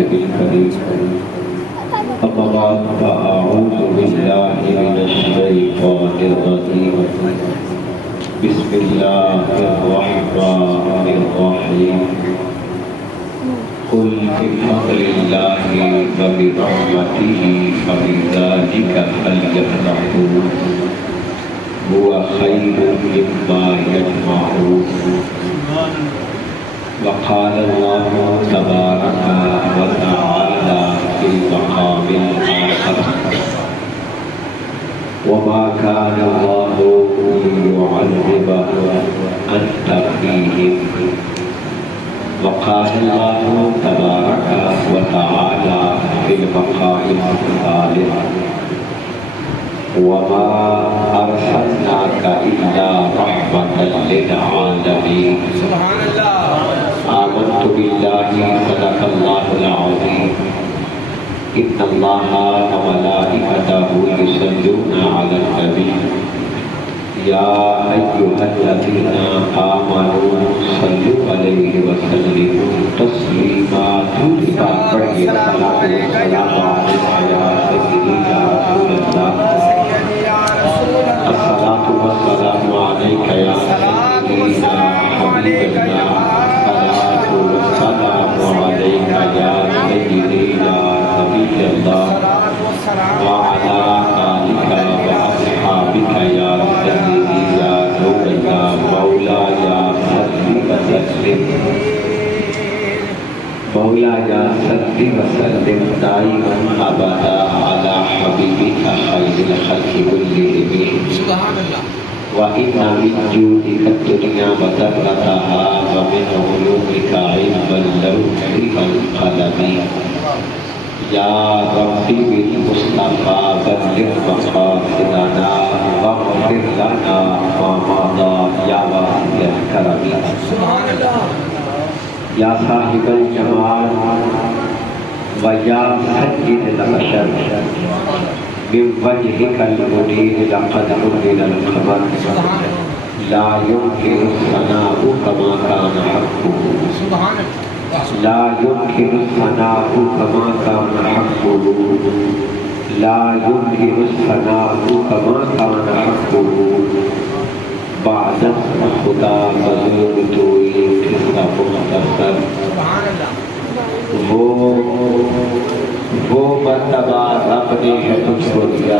الكريم أما بعد فأعوذ بالله من الشيطان الرجيم بسم الله الرحمن الرحيم قل بفضل الله وبرحمته فبذلك فليفرحوا هو خير مما يجمعون وقال الله تبارك وتعالى في المقام الآخر وما كان الله ليعذبهم أنت فيهم وقال الله تبارك وتعالى في المقام الثالث وما أرسلناك إلا رحمة للعالمين آمنت بالله صدق الله العظيم إن الله وملائكته يصلون على النبي يا أيها الذين آمنوا صلوا عليه وسلموا تسليما الصلاة والسلام عليك يا سيدنا حبيب الله الصلاة والسلام عليك يا سيدي يا نبي الله وعلى آلك وأصحابك يا سيدي يا نور يا مولاي صل وسلم مولاي صل وسلم دائما أبدا على حبيبك خير الخلق كلهم سبحان الله وإن من جودك الدنيا وذرتها ومن علومك علم اللوح والقلم يا ربي بالمصطفى بلغ مقاصدنا واغفر لنا ما مضى يا واسع الكرم سبحان الله يا صاحب الجمال ويا سيد البشر من وجهك المنير لقد أمن القمر لا يمكن الثناء كما كان حقه لا يمكن الثناء كما كان حقه لا يمكن الثناء كما كان حقه بعد خدا بزرگ توئی قصہ مختصر وہ مرتبہ رب نے ہے تجھ کو دیا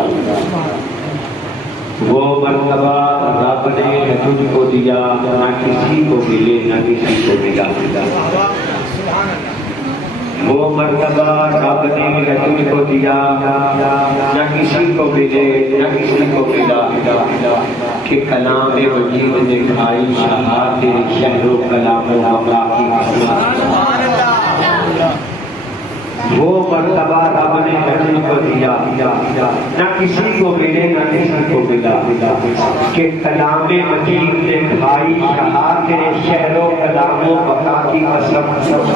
وہ مرتبہ رب نے ہے تجھ کو دیا نہ کسی کو ملے نہ کسی کو ملا وہ مرتبہ رب نے ہے تجھ کو دیا نہ کسی کو ملے نہ کسی کو ملا کہ کلام مجید نے کھائی شہاد تیرے شہر و کلام و مملا کی وہ مرتبہ رب نے تجھ کو دیا نہ کسی کو ملے نہ کسی کو ملا کہ کلام مجید نے کھائی شہاد تیرے شہر و کلام و بقا کی قسم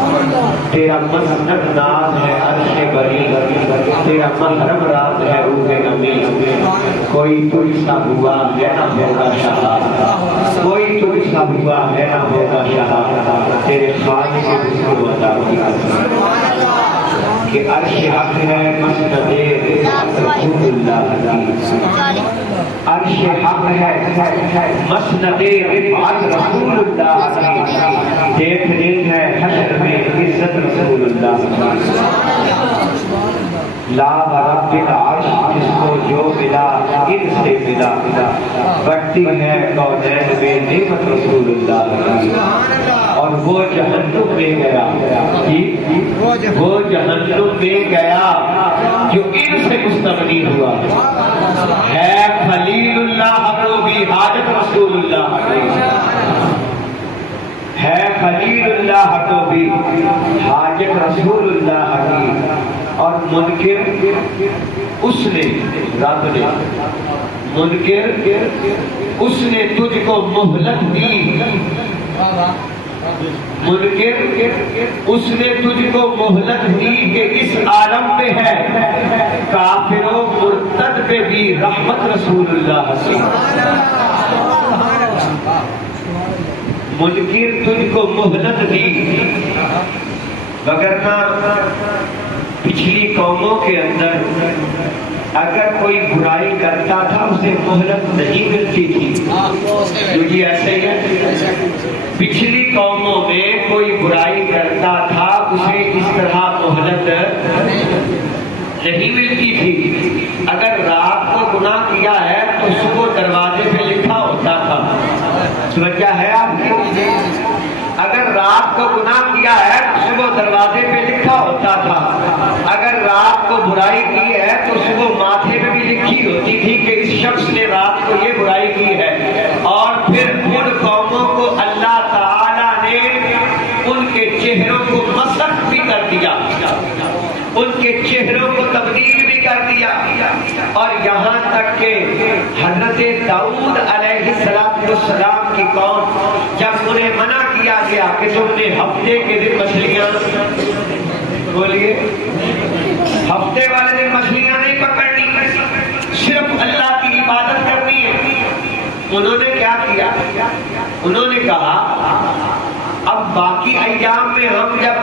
تیرا مسند ناز ہے عرش بری تیرا محرم راز ہے روح امین کوئی تجھ سا ہوا ہے نہ ہوگا شہاد کوئی تجھ سا ہوا ہے نہ ہوگا شہاد تیرے خاص کے رسول عطا کی قسم کہ عرش حق ہے مسند رسول اللہ کی عرش حق ہے مسند رفعت رسول اللہ کی دیکھ دن ہے حشر میں عزت رسول اللہ لا رب العرش جس کو جو ملا ان سے ملا بڑھتی ہے کونین میں نعمت رسول اللہ کی اور وہ جہنم میں گیا وہ جہنم میں گیا جو ان سے مستغنی ہوا ہے خلیل اللہ کو بھی حاجت رسول اللہ ہے خلیل اللہ کو بھی حاجت رسول اللہ کی اور منکر اس نے رب نے منکر اس نے تجھ کو مہلت دی منکر اس نے تجھ کو مہلت دی کہ اس عالم پہ ہے کافر و مرتد پہ بھی رحمت رسول اللہ سے منکر تجھ کو مہلت دی وگرنہ پچھلی قوموں کے اندر اگر کوئی برائی کرتا تھا اسے مہلت نہیں ملتی تھی. کیونکہ ایسے ہی ہے، پچھلی قوموں میں کوئی برائی کرتا تھا اسے اس طرح مہلت نہیں ملتی تھی. اگر رات کو گناہ کیا ہے تو صبح دروازے پہ لکھا ہوتا تھا. سمجھا ہے آپ کی؟ اگر رات کو گناہ کیا ہے تو صبح دروازے پہ لکھا ہوتا تھا. اگر رات کو برائی کی ہے تو صبح ماتھے پہ بھی لکھی ہوتی تھی کہ اس شخص نے رات کو یہ برائی کی ہے. اور پھر ان قوموں کو اللہ تعالیٰ نے ان کے چہروں کو مسخ بھی کر دیا، ان کے چہروں کو تبدیل بھی کر دیا. اور یہاں تک کہ حضرت داؤد علیہ السلام کی قوم جب انہیں منع کیا گیا کہ تم نے ہفتے کے دن مچھلیاں، بولیے، ہفتے والے دن مچھلیاں نہیں پکڑنی، صرف اللہ کی عبادت کرنی ہے، انہوں نے کیا کیا؟ انہوں نے کہا اب باقی ایام میں ہم جب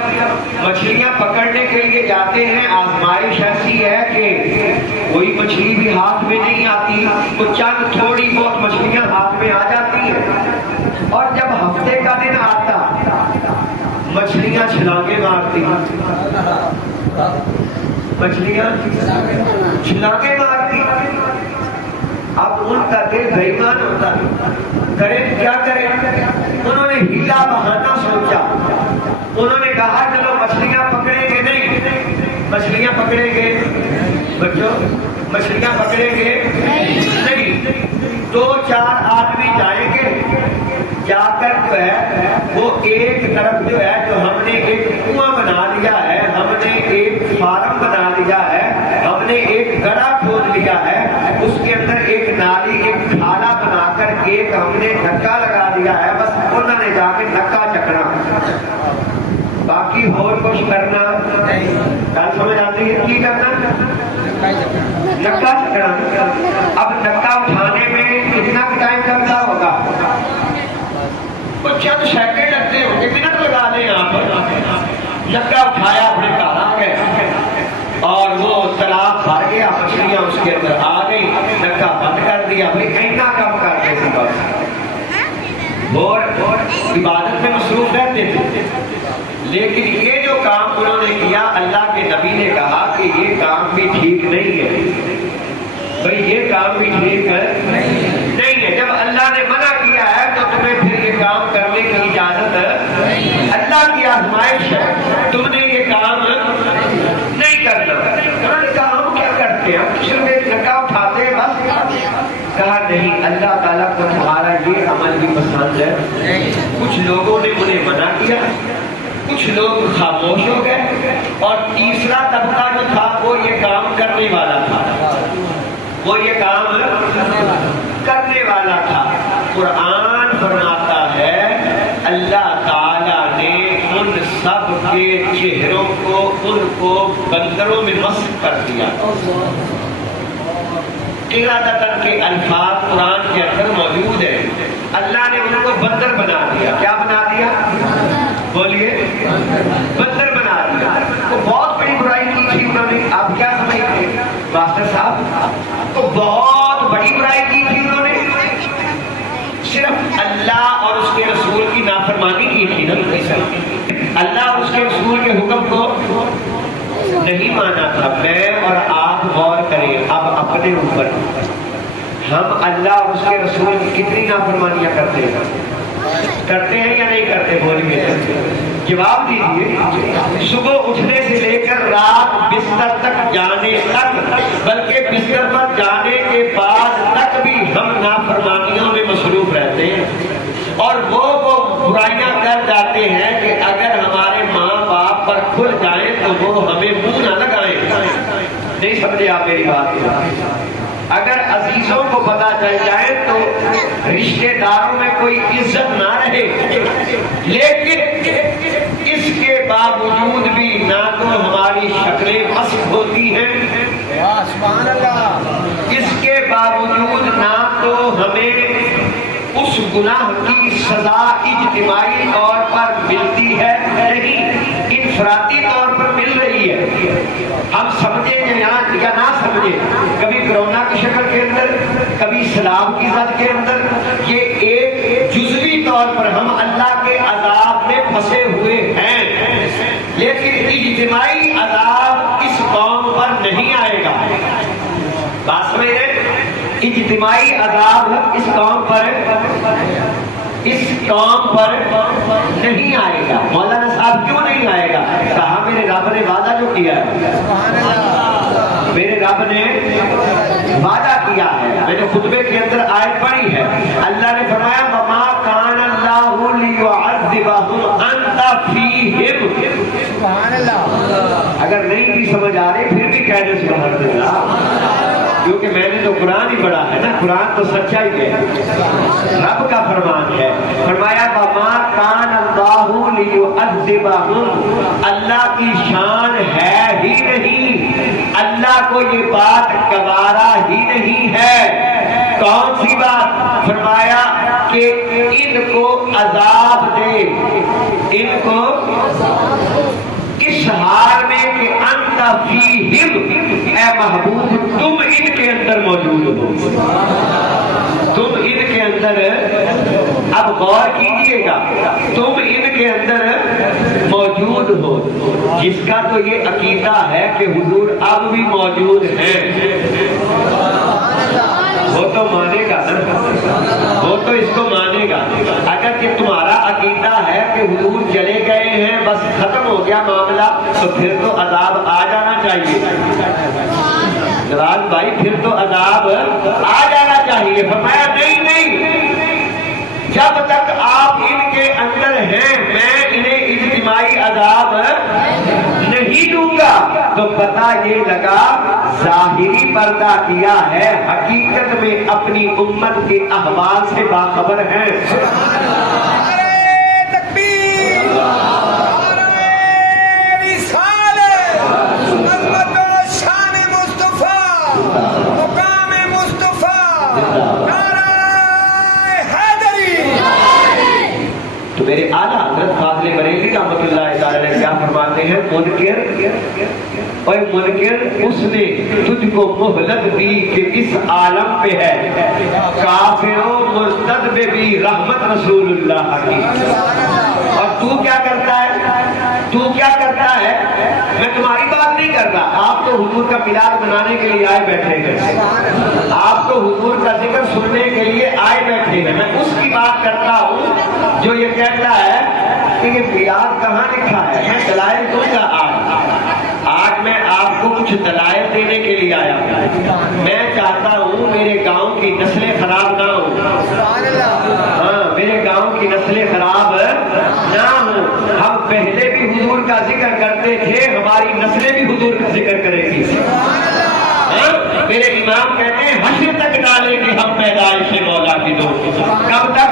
مچھلیاں پکڑنے کے لیے جاتے ہیں آزمائش ایسی ہے کہ کوئی مچھلی بھی ہاتھ میں نہیں آتی، تو چند تھوڑی بہت مچھلیاں ہاتھ میں آ جاتی ہیں. اور جب ہفتے کا دن آتا مچھلیاں چھلانگیں مارتی، مچھلیاں چھلانگیں مارتی. اب ان کا دل بے ایمان ہوتا، کرے کیا کرے؟ انہوں نے ہیلا بہانا سوچا. انہوں نے کہا چلو مچھلیاں پکڑیں گے نہیں، مچھلیاں پکڑیں گے بچوں، مچھلیاں پکڑیں گے نہیں. 2-4 آدمی جائیں گے، جا کر جو ہے وہ ایک طرف جو ہے جو ہم نے ایک کنواں بنا لیا ہے، ہم نے ایک فارم بنا لیا ہے، ہم نے ایک گڑھا کھود لیا ہے، اس کے اندر ایک نالی، ایک کھالا بنا کر ایک ہم نے دھکا لگا دیا ہے. بس انہوں نے جا کے دھکا چکنا، باقی اور کچھ کرنا کل سمجھ آتی ہے کی کرنا؟ دھکا چکنا. اب دھکا اٹھانے میں کتنا ٹائم لگتا ہوگا؟ کچھ چند سیکنڈ لگتے ہوں گے، منٹ لگا لیں آپ. دھکا اٹھایا، اپنے گھر آ گئے اور وہ تالاب بھر گیا، مچھلیاں اس کے اندر آ گئی، دھکا بند کر دیا. بھائی اتنا کم کرتے تھے بس، اور عبادت میں مصروف رہتے تھے. لیکن یہ جو کام انہوں نے کیا، اللہ کے نبی نے کہا کہ یہ کام بھی ٹھیک نہیں ہے. بھائی یہ کام بھی ٹھیک نہیں ہے. جب اللہ نے منع کیا ہے تو تمہیں پھر یہ کام کرنے کی اجازت، اللہ کی آزمائش ہے، تم نے یہ کام نہیں کرنا. انہوں نے کہا ہم کیا کرتے ہیں، صرف ایک دھکا اٹھاتے ہیں بس. کہا نہیں، اللہ تعالیٰ کو تمہارا یہ عمل بھی پسند ہے. کچھ لوگوں نے انہیں منع کیا، کچھ لوگ خاموش ہو گئے، اور تیسرا طبقہ جو تھا وہ یہ کام کرنے والا تھا، وہ یہ کام کرنے والا تھا. قرآن فرماتا ہے اللہ تعالیٰ نے ان سب کے چہروں کو، ان کو بندروں میں مسخ کر دیا. قرادتاً کے الفاظ قرآن کے اندر موجود ہے. اللہ نے ان کو بندر بنا دیا. کیا بنا دیا؟ بولیے، بندر بنا دیا. تو بہت بڑی برائی کی تھی انہوں نے. آپ کیا سمجھتے ہیں ماسٹر صاحب؟ تو بہت بڑی برائی کی تھی انہوں نے، صرف اللہ اور اس کے رسول کی نافرمانی کی تھی نا. اللہ اور اس کے رسول کے حکم کو نہیں مانا تھا. میں اور آپ غور کریں اب اپنے اوپر، ہم اللہ اور اس کے رسول کی کتنی نافرمانیاں کرتے ہیں یا نہیں کرتے؟ بولیے، جواب دیجیے. صبح اٹھنے سے لے کر رات بستر تک جانے تک، بلکہ بستر پر جانے کے بعد تک بھی ہم نافرمانیوں میں مصروف رہتے ہیں. اور وہ برائیاں کر جاتے ہیں کہ اگر ہمارے ماں باپ پر کھل جائیں تو وہ ہمیں منہ نہ لگائیں. نہیں سمجھے آپ میری بات؟ اگر عزیزوں کو پتہ چل جائے تو رشتہ داروں میں کوئی عزت نہ رہے. لیکن اس کے باوجود بھی نہ تو ہماری شکلیں مسخ ہوتی ہیں، سبحان اللہ، اس کے باوجود نہ تو ہمیں اس گناہ کی سزا اجتماعی طور پر ملتی ہے. نہیں، افراطی طور پر مل رہی ہے، ہم سمجھیں یا نہ سمجھیں، کبھی کرونا کی شکل کے اندر، کبھی سیلاب کی زد کے اندر، یہ ایک جزوی طور پر ہم اللہ کے عذاب میں پھنسے ہوئے ہیں، لیکن اجتماعی عذاب اس قوم پر نہیں آئے گا۔ بات سمجھ رہے؟ اجتماعی عذاب اس قوم پر نہیں آئے گا۔ مولانا صاحب کیوں نہیں آئے گا؟ کہا میرے رب نے وعدہ جو کیا ہے، میرے رب نے وعدہ کیا ہے، میں نے خطبے کے اندر آیت پڑھی ہے، اللہ نے فرمایا وَمَا كَانَ اللَّهُ لِيُعَذِّبَهُمْ أَنْتَ فِيهِمْ۔ سبحان اللہ۔ اگر نہیں بھی سمجھ آ رہے پھر بھی کہہ دیں سبحان اللہ، کیونکہ میں نے تو قرآن ہی پڑھا ہے نا، قرآن تو سچائی ہے، رب کا فرمان ہے۔ فرمایا وَمَا كَانَ اللَّهُ لِيُعَذِّبَهُمْ، اللہ کی شان ہے ہی نہیں، اللہ کو یہ بات گوارا ہی نہیں ہے۔ کون سی بات؟ فرمایا کہ ان کو عذاب دے، ان کو اس حال میں کہ انت فیہم، اے محبوب تم ان کے اندر موجود ہو، تم ان کے اندر، اب غور کیجئے گا، تم ان کے اندر موجود ہو۔ جس کا تو یہ عقیدہ ہے کہ حضور اب بھی موجود ہیں، وہ تو مانے گا، وہ تو اس کو مانے گا۔ اگر کہ تمہارا عقیدہ ہے کہ حضور چلے گئے ہیں بس ختم ہو گیا معاملہ، تو پھر تو عذاب آ جانا چاہیے جلال بھائی، پھر تو عذاب آ جانا چاہیے۔ فرمایا نہیں، جب تک آپ ان کے اندر ہیں میں انہیں اجتماعی عذاب نہیں دوں گا۔ تو پتہ یہ لگا ظاہری پردہ کیا ہے، حقیقت میں اپنی امت کے احوال سے باخبر ہیں۔ تو میرے اعلیٰ حضرت فاضل بریلوی رحمۃ اللہ تعالی نے کیا فرماتے ہیں؟ منکر اس نے تجھ کو مہلت دی کہ اس عالم پہ ہے، کافر و مرتد پہ بھی رحمت رسول اللہ کی۔ اور تو کیا کرتا ہے؟ میں تمہاری بات نہیں کر رہا، آپ تو حضور کا میلاد منانے کے لیے آئے بیٹھے ہیں، آپ تو حضور کا ذکر سننے کے لیے آئے بیٹھے ہیں، میں اس کی بات کرتا ہوں جو یہ کہتا ہے کہ یہ میلاد کہاں لکھا ہے۔ میں دلائل دوں گا، آج میں آپ کو کچھ دلائل دینے کے لیے آیا ہوں۔ میں چاہتا ہوں میرے گاؤں کی نسلیں خراب نہ ہوں، ہاں میرے گاؤں کی نسلیں خراب نہ ہوں۔ ہم پہلے بھی حضور کا ذکر کرتے تھے، ہماری نسلیں بھی حضور کا ذکر کریں گی۔ میرے امام کہتے ہیں حشر تک ڈالیں گے ہم پیدائش مولا کی دو۔ کب تک؟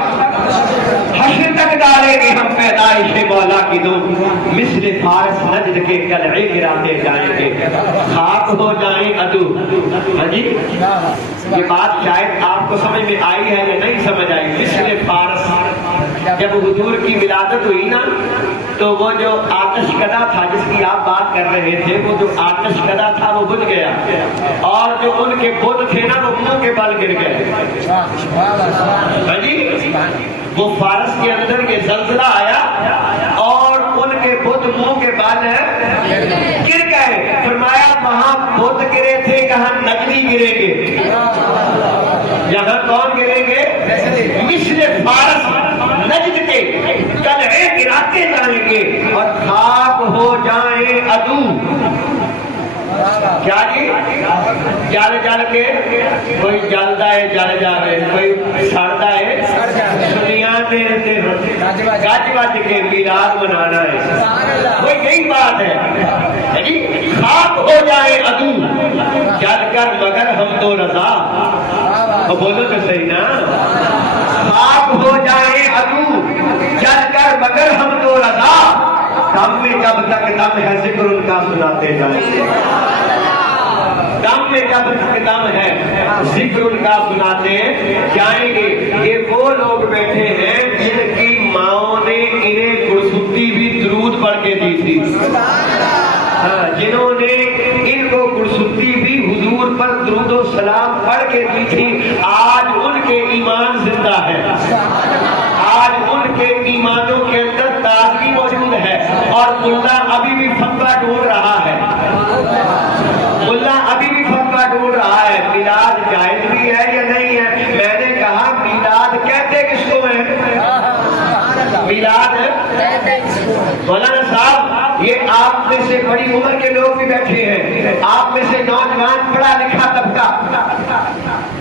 حشر تک ڈالیں گے ہم پیدائش مولا کی دو۔ مثل فارس نجد کے قلعے گراتے جائیں گے، خاک ہو جائیں عدو۔ ہاں جی، یہ بات شاید آپ کو سمجھ میں آئی ہے یا نہیں سمجھ آئی؟ مثل فارس، جب حضور کی ولادت ہوئی نا تو وہ جو آتش کدا تھا جس کی آپ بات کر رہے تھے، وہ جو آتش کدا تھا وہ بجھ گیا، اور جو ان کے بت تھے نا وہ منہ کے بل گر گئے۔ ہاں جی، وہ فارس کے اندر یہ زلزلہ آیا اور ان کے بت منہ کے بل گر گئے۔ فرمایا وہاں بت گرے تھے، یہاں نجمی گریں گے۔ یہاں کون گریں گے؟ مثل فارس نجد کے قلعے گراتے جائیں گے اور خاک ہو جائیں عدو۔ کیا جی؟ جل جل کے، کوئی جلدا ہے جل جاوے، کوئی سڑتا ہے سنیاں دے گج بج کے میلاد منانا ہے، وہ یہی بات ہے جی۔ خاک ہو جائے عدو جل کر مگر ہم تو رضا، بولو تو صحیح نا، خاک ہو جائے عدو جل کر مگر ہم تو رضا، دم میں جب تک دم ہے ذکر ان کا سناتے جائیں گے، دم میں جب تک دم ہے ذکر ان کا سناتے جائیں گے۔ یہ وہ لوگ بیٹھے ہیں جن کی ماؤں نے انہیں گرستی بھی درود پڑھ کے دی تھی۔ جنہوں نے ان کو گرستی بھی حضور پر درود و سلام پڑھ کے دی تھی، آج ان کے ایمان زندہ ہے، آج ان کے ایمانوں کے اندر تازگی موجود ہے، اور ملا ابھی بھی فتویٰ ڈھونڈ رہا ہے، ملا ابھی بھی فتویٰ ڈھونڈ رہا ہے میلاد جائز بھی ہے یا نہیں ہے۔ میں نے کہا میلاد کہتے کس کو ہے؟ میلاد مولانا صاحب، یہ آپ میں سے بڑی عمر کے لوگ بھی بیٹھے ہیں، آپ میں سے نوجوان پڑھا لکھا طبقہ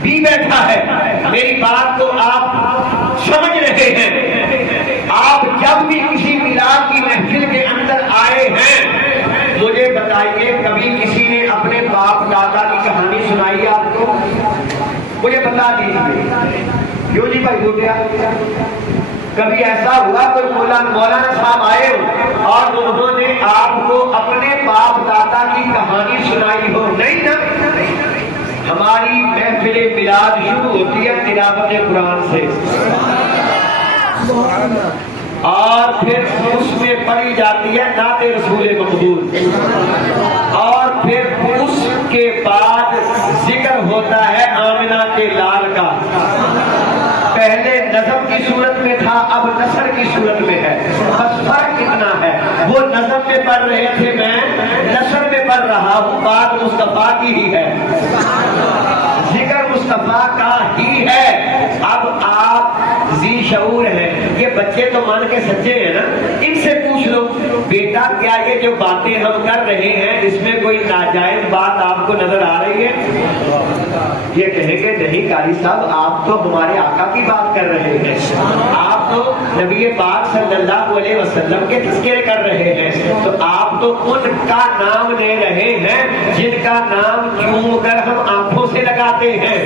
بھی بیٹھا ہے، میری بات کو آپ سمجھ رہے ہیں۔ آپ جب بھی کسی میلاد کی محفل کے اندر آئے ہیں، مجھے بتائیے کبھی کسی نے اپنے باپ دادا کی کہانی سنائی آپ کو؟ مجھے بتا دیجیے، کیوں جی بھائی بوٹیا؟ کبھی ایسا ہوا کوئی مولانا صاحب آئے ہو اور انہوں نے آپ کو اپنے باپ دادا کی کہانی سنائی ہو؟ نہیں نا۔ ہماری محفل میلاد شروع ہوتی ہے تلاوت قرآن سے، اور پھر اس میں پڑھی جاتی ہے نعت رسول مقبول، اور پھر اس کے بعد ذکر ہوتا ہے آمنہ کے لال کا۔ پہلے نظم کی صورت میں تھا، اب نثر کی صورت میں ہے، بس فرق اتنا ہے، وہ نظم میں پڑھ رہے تھے، میں نثر میں پڑھ رہا ہوں، بات مصطفیٰ کی ہی ہے، ذکر مصطفیٰ کا ہی ہے۔ اب آپ ذی شعور ہیں، یہ بچے تو مان کے سچے ہیں نا، ان سے پوچھ لو بیٹا کیا یہ جو باتیں ہم کر رہے ہیں اس میں کوئی ناجائز بات آپ کو نظر آ رہی ہے؟ یہ کہیں گے نہیں قاری صاحب، آپ تو ہمارے آقا کی بات کر رہے ہیں، آپ تو نبی پاک صلی اللہ علیہ وسلم کے تذکرے کر رہے ہیں، تو آپ تو ان کا نام لے رہے ہیں جن کا نام چوم کر ہم آنکھوں سے لگاتے ہیں،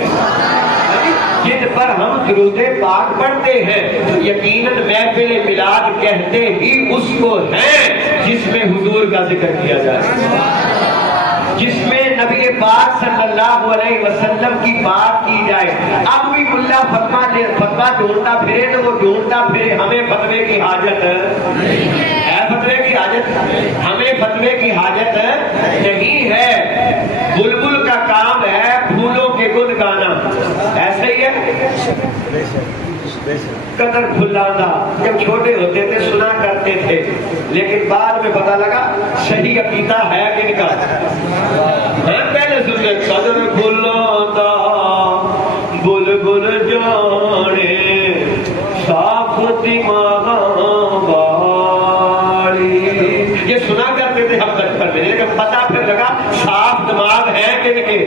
جن پر ہم درود پاک پڑھتے ہیں، تو یقیناً محفل میلاد کہتے ہی اس کو ہیں جس میں حضور کا ذکر کیا جائے، جس میں نبی پاک صلی اللہ علیہ وسلم کی بات کی جائے۔ اب بھی ملا فتویٰ ڈھونڈتا پھرے تو وہ ڈھونڈتا پھرے، ہمیں فتوے کی حاجت ہے، فتوے کی حاجت، ہمیں فتوے کی حاجت نہیں ہے۔ بلبل کا کام ہے پھولوں کے گن گانا، ایسے ہی ہے۔ قدر کھلانا جب چھوٹے ہوتے تھے سنا کرتے تھے، لیکن بعد میں پتا لگا صحیح عقیدہ ہے کن کا؟ پہلے سنتے قدر کھلانا بلبل جانے صاف دماغ والی، یہ سنا کرتے تھے ہم بچپن میں، لیکن پتا پھر لگا صاف دماغ ہے کن کے؟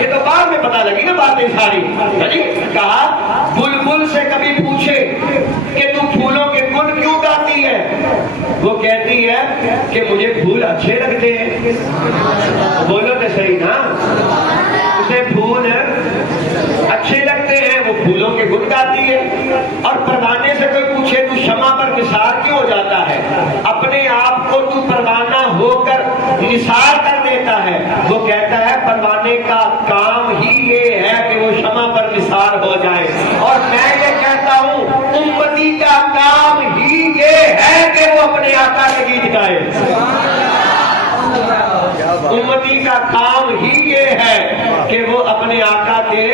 یہ تو بعد میں پتا لگی نا باتیں ساری۔ کہا بلبل سے کبھی پوچھے کہ تو پھولوں کے گن کیوں گاتی ہے؟ وہ کہتی ہے کہ مجھے پھول اچھے لگتے ہیں۔ بولو تو صحیح نا، اسے پھول اچھے لگتے ہیں، وہ پھولوں کے گن گاتی ہے۔ اور پروانے سے کوئی پوچھے تو شمع پر نثار کیوں ہو جاتا ہے؟ اپنے آپ کو تو پروانہ ہو کر نثار کر دیتا ہے، وہ کہتا ہے پروانے کا کام ہی یہ ہے کہ وہ شمع پر نثار ہو جائے، اور میں یہ کہتا ہوں امتی کا کام ہی یہ ہے کہ وہ اپنے آقا کے گیت گائے، امتی کا کام ہی یہ ہے کہ وہ اپنے آقا کے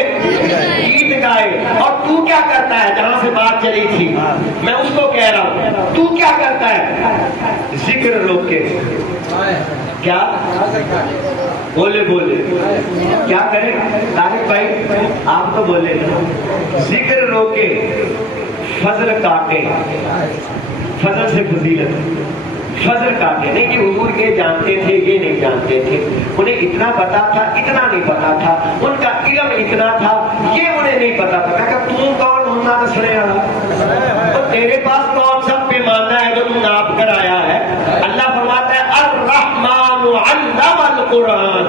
گیت گائے۔ اور تو کیا کرتا ہے؟ جہاں سے بات چلی تھی میں اس کو کہہ رہا ہوں، تو کیا کرتا ہے؟ ذکر روکے، کیا بولے کیا کریں؟ طارق بھائی آپ تو بولے، ذکر روکے فضل کاٹے، فضل سے فضیلت، فضل کاٹے نہیں کہ حضور یہ جانتے تھے یہ نہیں جانتے تھے، انہیں اتنا پتا تھا اتنا نہیں پتا تھا، ان کا علم اتنا تھا یہ انہیں نہیں پتا تھا۔ کہا تم کون ہونا نسلے والا، تو تیرے پاس کون سا پیمانہ ہے جو تم ناپ کر آیا ہے؟ اللہ فرماتا ہے الرحمن علم القرآن،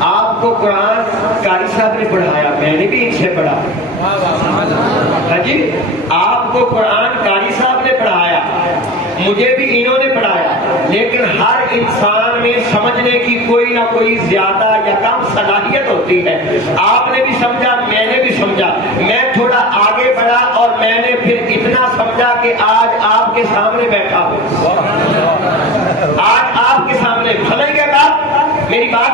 آپ کو قرآن قاری صاحب نے پڑھایا، میں نے بھی ان سے پڑھا، ہاں جی، آپ کو قرآن قاری صاحب نے پڑھایا، مجھے بھی انہوں نے پڑھایا، لیکن ہر انسان میں سمجھنے کی کوئی نہ کوئی زیادہ یا کم صلاحیت ہوتی ہے۔ آپ نے بھی سمجھا، میں نے بھی سمجھا، میں تھوڑا آگے بڑھا اور میں نے پھر اتنا سمجھا کہ آج آپ کے سامنے بیٹھا ہوں۔ میری بات